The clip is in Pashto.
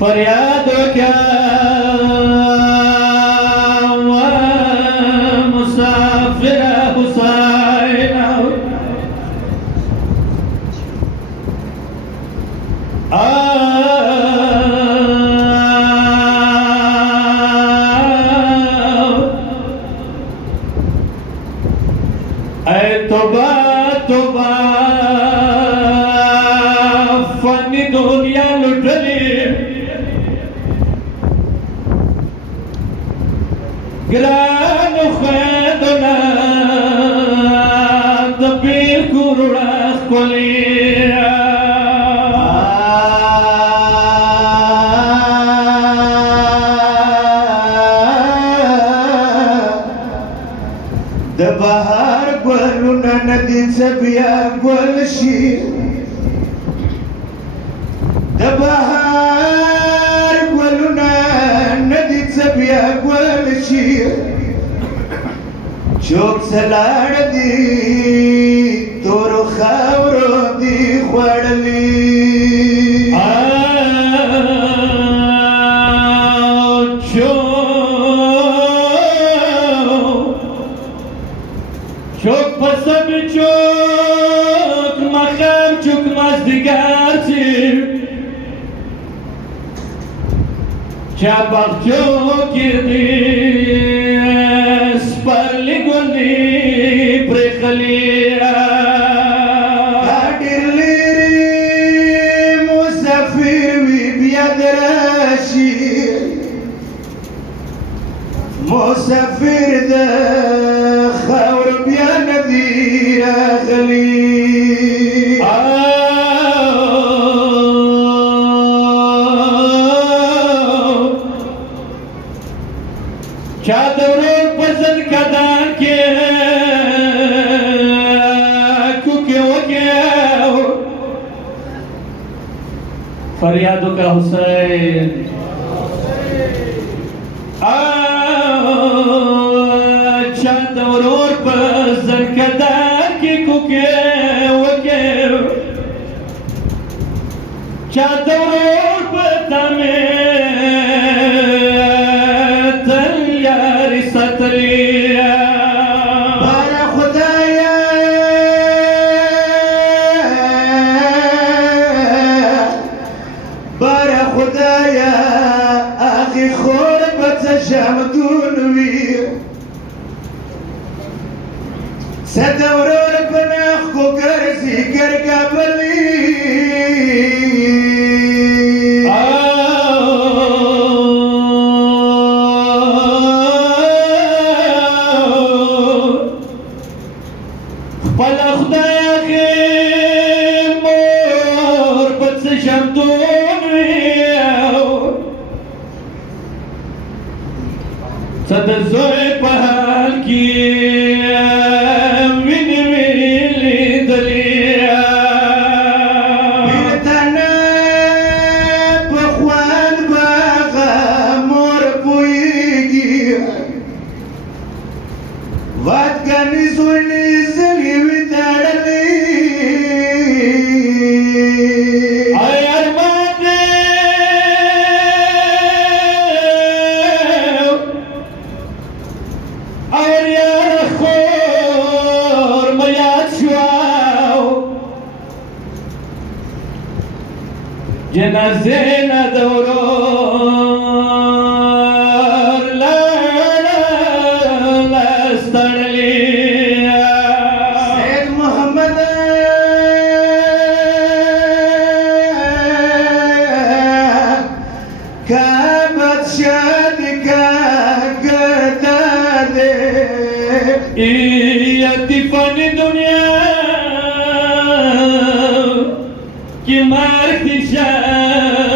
فریاد کیا مسافر حسین اے توبہ توبہ فانی دنیا لٹلی گران خیدنا دبیر کروڑا کلی د بهار ګلونه ندي څه بیا ګل شي د بهار ګلونه ندي څه بیا ګل شي چوک سلاړ دي تور خاورو دي خوړلي چوک پسب چوک مخم چوک مزدگر چی چا باغ چوکی دی سپرلی گلی پرخلی کاډیر لري مسافر وی بیا درشي مسافر د خاور بیا ندی راغلی چا دورو پسند کدان کے کوکے وکے فریادوں کا حسین چا دورو پسند کدان کے کوکے وکے چا دورو پتا میں بارا خدایا بارا خدایا آخی خور بچه شمدون وی سدورور پناخ کو گرزی گرگابلی خپل خدای خیر مور بچ شمدون ویو صد زوی پهال کی وینی ویلی دلیا بیرتانا پخوان باغا مور پویگی وادگانی زوینی زلی ویدارلی آی ارمان اور یار خور میاد شواو جنازه ندورو فانی دنیا کی مارتی شد